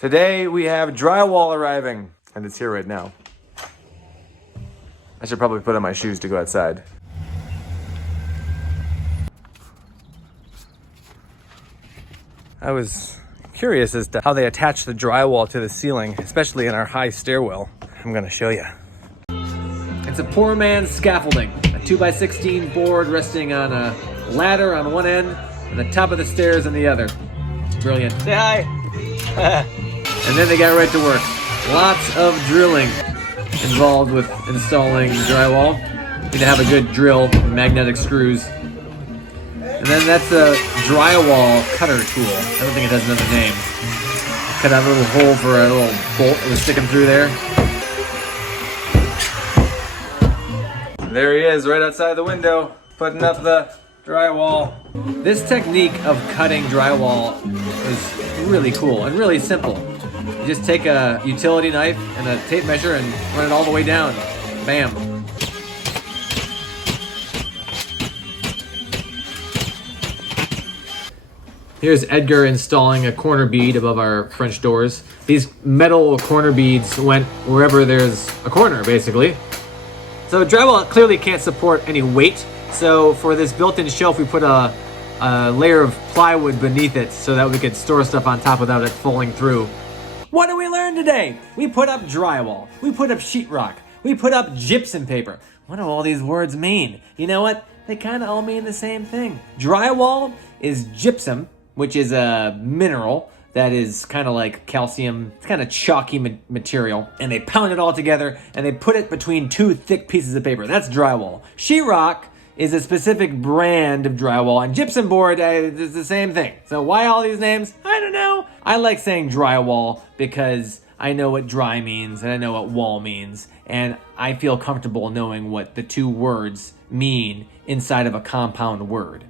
Today we have drywall arriving, and it's here right now. I should probably put on my shoes to go outside. I was curious as to how they attach the drywall to the ceiling, especially in our high stairwell. I'm gonna show you. It's a poor man's scaffolding, a 2x16 board resting on a ladder on one end and the top of the stairs on the other. Brilliant. Say hi. And then they got right to work. Lots of drilling involved with installing drywall. Need to have a good drill, magnetic screws. And then that's a drywall cutter tool. I don't think it has another name. Cut out a little hole for a little bolt that was sticking through there. There he is, right outside the window, putting up the drywall. This technique of cutting drywall is really cool and really simple. You just take a utility knife and a tape measure and run it all the way down. Bam. Here's Edgar installing a corner bead above our French doors. These metal corner beads went wherever there's a corner, basically. So drywall clearly can't support any weight. So for this built-in shelf, we put a layer of plywood beneath it so that we could store stuff on top without it falling through. What did we learn today? We put up drywall. We put up sheetrock. We put up gypsum paper. What do all these words mean? You know what? They kind of all mean the same thing. Drywall is gypsum, which is a mineral that is kind of like calcium. It's kind of chalky material. And they pound it all together and they put it between two thick pieces of paper. That's drywall. Sheetrock is a specific brand of drywall, and gypsum board is the same thing. So why all these names? I don't know. I like saying drywall because I know what dry means and I know what wall means, and I feel comfortable knowing what the two words mean inside of a compound word.